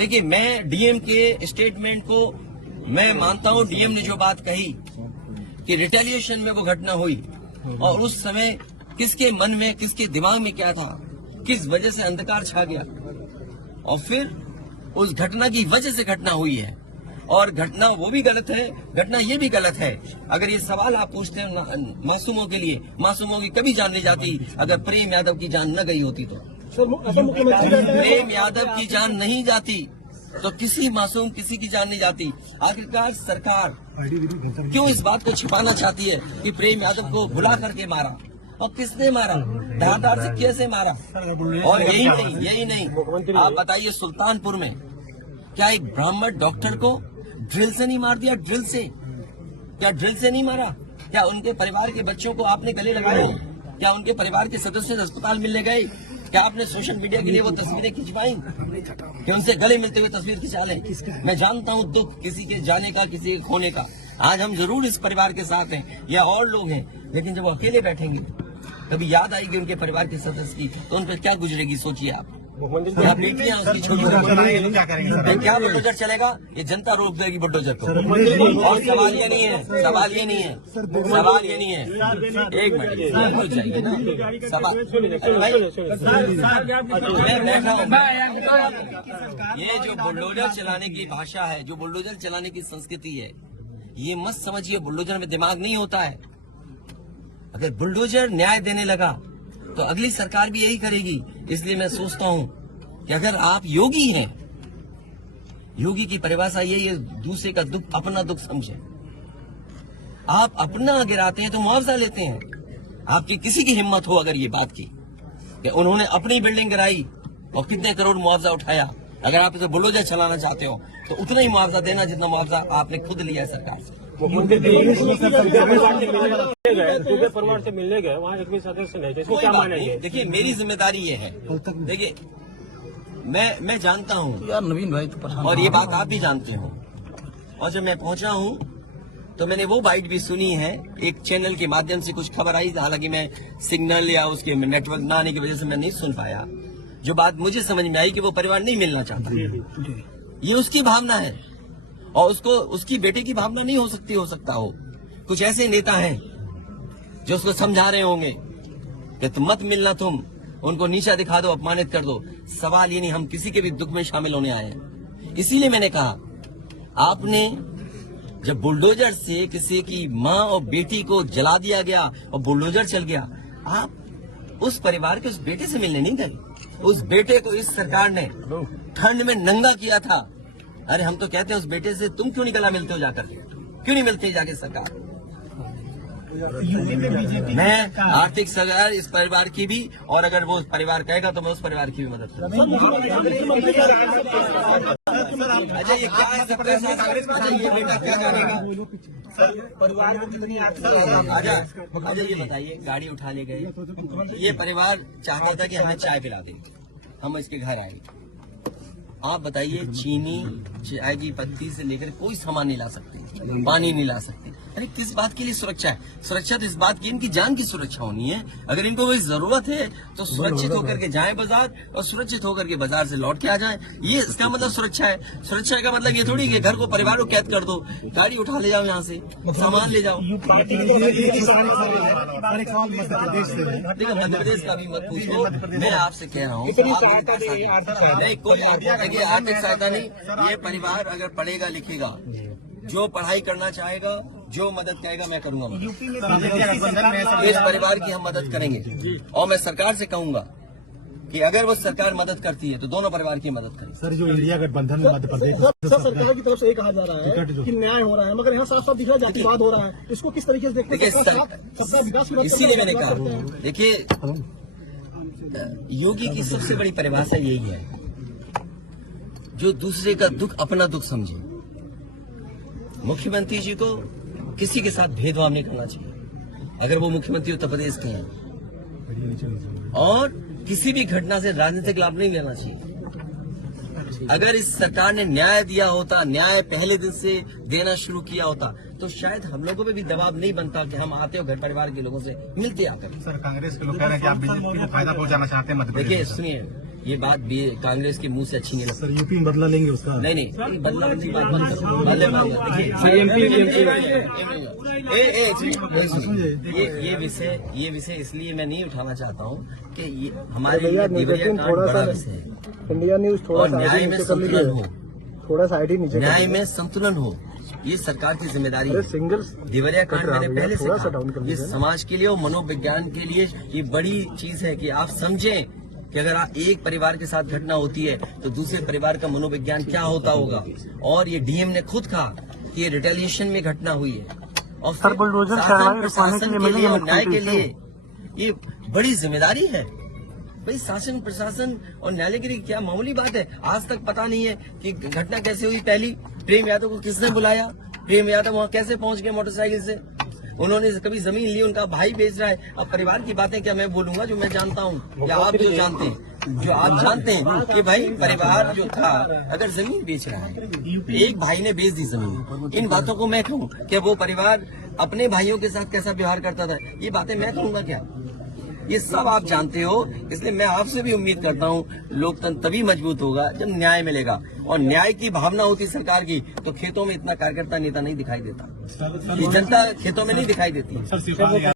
देखिए, मैं डीएम के स्टेटमेंट को मैं मानता हूं। डीएम ने जो बात कही कि रिटेलिएशन में वो घटना हुई और उस समय किसके मन में, किसके दिमाग में क्या था, किस वजह से अंधकार छा गया और फिर उस घटना की वजह से घटना हुई है। और घटना वो भी गलत है, घटना ये भी गलत है। अगर ये सवाल आप पूछते हैं मासूमों के लिए, मासूमों की कभी जान नहीं जाती अगर प्रेम यादव की जान न गई होती तो। प्रेम यादव की जान नहीं जाती तो किसी मासूम किसी की जान नहीं जाती। आखिरकार सरकार क्यों इस बात को छिपाना चाहती है कि प्रेम यादव को भुला करके मारा, और किसने मारा, धारदार से कैसे मारा। और यही नहीं आप बताइए, सुल्तानपुर में क्या एक ब्राह्मण डॉक्टर को ड्रिल से नहीं मार दिया? ड्रिल से, क्या ड्रिल से नहीं मारा? क्या उनके परिवार के बच्चों को आपने गले लगाए? क्या उनके परिवार के सदस्य अस्पताल मिलने गए? क्या आपने सोशल मीडिया के लिए वो तस्वीरें खिंचवाई कि उनसे गले मिलते हुए तस्वीर खिंचा लें? मैं जानता हूं दुख किसी के जाने का, किसी के खोने का। आज हम जरूर इस परिवार के साथ हैं या और लोग हैं, लेकिन जब वो अकेले बैठेंगे कभी याद आएगी उनके परिवार के सदस्य की तो उन पर क्या गुजरेगी, सोचिए आप। क्या बेटियां उसकी छोटी क्या बुलडोजर चलेगा? ये जनता रोक देगी बुलडोजर को। और सवाल ये नहीं है, सवाल ये नहीं है, सवाल ये नहीं है। एक मिनट हो जाएगी ना सवाल। मैं बैठा हूँ। ये जो बुलडोजर चलाने की भाषा है, जो बुलडोजर चलाने की संस्कृति है, ये मत समझिए बुलडोजर में दिमाग नहीं होता है। अगर बुलडोजर न्याय देने लगा तो अगली सरकार भी यही करेगी। इसलिए मैं सोचता हूं कि अगर आप योगी हैं, योगी की परिभाषा यही है, दूसरे का दुख अपना दुख समझे। आप अपना गिराते हैं तो मुआवजा लेते हैं। आपकी किसी की हिम्मत हो अगर ये बात की कि उन्होंने अपनी बिल्डिंग गिराई और कितने करोड़ मुआवजा उठाया, अगर आप इसे बुलडोजर चलाना चाहते हो तो उतना ही मुआवजा देना जितना मुआवजा आपने खुद लिया है सरकार से। परिवार से मिलने गए, वहाँ एक भी सदस्य नहीं, इसको क्या मानेंगे? देखिए, मेरी जिम्मेदारी ये है, देखिए मैं जानता हूँ यार नवीन भाई तो और ये बात आप भी जानते हो। और जब मैं पहुंचा हूँ तो मैंने वो बाइट भी सुनी है, एक चैनल के माध्यम से कुछ खबर आई, हालांकि मैं सिग्नल या उसके नेटवर्क न आने की वजह से मैं नहीं सुन पाया। जो बात मुझे समझ में आई कि वो परिवार नहीं मिलना चाहता, ये उसकी भावना है और उसको उसकी बेटे की भावना नहीं हो सकता हो। कुछ ऐसे नेता हैं जो उसको समझा रहे होंगे कि तुम मत मिलना, तुम उनको नीचा दिखा दो, अपमानित कर दो। सवाल ये नहीं, हम किसी के भी दुख में शामिल होने आए हैं। इसीलिए मैंने कहा, आपने जब बुलडोजर से किसी की माँ और बेटी को जला दिया गया और बुलडोजर चल गया, आप उस परिवार के उस बेटे से मिलने नहीं गए। उस बेटे को इस सरकार ने ठंड में नंगा किया था। अरे हम तो कहते हैं उस बेटे से तुम क्यों नहीं गला मिलते हो जाकर, क्यों नहीं मिलते जाके सरकार? मैं आर्थिक सहायता इस परिवार की भी, और अगर वो परिवार कहेगा तो मैं उस परिवार की भी मदद करूंगा। अच्छा, ये क्या है सबके साथ? अच्छा, ये बेटा क्या जानेगा? अच्छा ये बताइए, गाड़ी उठा ले गए, ये परिवार चाहता था कि हमें चाय पिला दे, हम इसके घर आए। आप बताइए, चीनी, चाय की पत्ती से लेकर कोई सामान नहीं ला सकते, पानी नहीं ला सकते। अरे किस बात के लिए सुरक्षा है? सुरक्षा तो इस बात की इनकी जान की सुरक्षा होनी है। अगर इनको कोई जरूरत है तो सुरक्षित होकर के जाएं बाजार और सुरक्षित होकर के बाजार से लौट के आ जाएं। ये इसका मतलब सुरक्षा है। सुरक्षा का मतलब ये थोड़ी कि घर को, परिवार को कैद कर दो, गाड़ी उठा ले जाओ, यहाँ से सामान ले जाओ। देखो, मध्य प्रदेश का भी मत पूछो, मैं आपसे कह रहा हूँ नहीं, कोई आर्थिक सहायता नहीं। ये परिवार अगर पढ़ेगा लिखेगा, जो पढ़ाई करना चाहेगा, जो मदद कहेगा मैं करूंगा। इस परिवार की हम मदद करेंगे और मैं सरकार से कहूंगा कि अगर वो सरकार मदद करती है तो दोनों परिवार की मदद करें। सर, जो इंडिया गठबंधन मध्य प्रदेश सरकार की तरफ से ये कहा जा रहा है कि न्याय हो रहा है, मगर यहाँ साफ साफ दिख रहा है जातिवाद हो रहा है। इसको किस तरीके से देखते हैं? इसीलिए मैंने कहा, देखिए, योगी की सबसे बड़ी परिभाषा यही है, जो दूसरे का दुख अपना दुख समझे। मुख्यमंत्री जी को किसी के साथ भेदभाव नहीं करना चाहिए अगर वो मुख्यमंत्री उत्तर प्रदेश के हैं, और किसी भी घटना से राजनीतिक लाभ नहीं लेना चाहिए। अगर इस सरकार ने न्याय दिया होता, न्याय पहले दिन से देना शुरू किया होता, तो शायद हम लोगों पे भी दबाव नहीं बनता कि हम आते हो घर परिवार के लोगों से मिलते आकर। सर, कांग्रेस के लोग कह रहे हैं कि आप बीजेपी को फायदा पहुंचाना चाहते हैं मध्य प्रदेश। देखिए सुनिए, ये बात भी कांग्रेस के मुंह से अच्छी नहीं लगती। सर यूपी में बदला लेंगे उसका। नहीं बदला की बात मत करो। ये विषय इसलिए मैं नहीं उठाना चाहता हूँ कि ये हमारे लिए देवरिया कांड बड़ा विषय है इंडिया न्यूज थोड़ा और न्याय में संतुलन हो, थोड़ा साइड ही नीचे न्याय में संतुलन हो, ये सरकार की जिम्मेदारी है। सिंगल देवरिया कांड मैंने पहले से थोड़ा सा डाउन कर कहा, ये समाज के लिए और मनोविज्ञान के लिए ये बड़ी चीज है कि आप समझें कि अगर आप एक परिवार के साथ घटना होती है तो दूसरे परिवार का मनोविज्ञान क्या होता होगा। और ये डीएम ने खुद कहा कि ये रिटेलिएशन में घटना हुई है और फिर शासन प्रशासन के लिए और न्याय के लिए ये बड़ी जिम्मेदारी है। भाई शासन प्रशासन और न्यायालय के लिए क्या मामूली बात है। आज तक पता नहीं है कि घटना कैसे हुई। पहली प्रेम यादव को किसने बुलाया, प्रेम यादव वहाँ कैसे पहुंच गए मोटरसाइकिल से, उन्होंने कभी जमीन ली, उनका भाई बेच रहा है। अब परिवार की बातें क्या मैं बोलूंगा जो मैं जानता हूँ या आप जो जानते हैं, जो आप जानते हैं कि भाई परिवार जो था अगर जमीन बेच रहा है, एक भाई ने बेच दी जमीन, इन बातों को मैं कहूँ कि वो परिवार अपने भाइयों के साथ कैसा व्यवहार करता था, ये बातें मैं कहूँगा क्या? ये सब आप जानते हो। इसलिए मैं आपसे भी उम्मीद करता हूँ लोकतंत्र तभी मजबूत होगा जब न्याय मिलेगा और न्याय की भावना होती सरकार की तो खेतों में इतना कार्यकर्ता नेता नहीं दिखाई देता, ये जनता खेतों में नहीं दिखाई देती।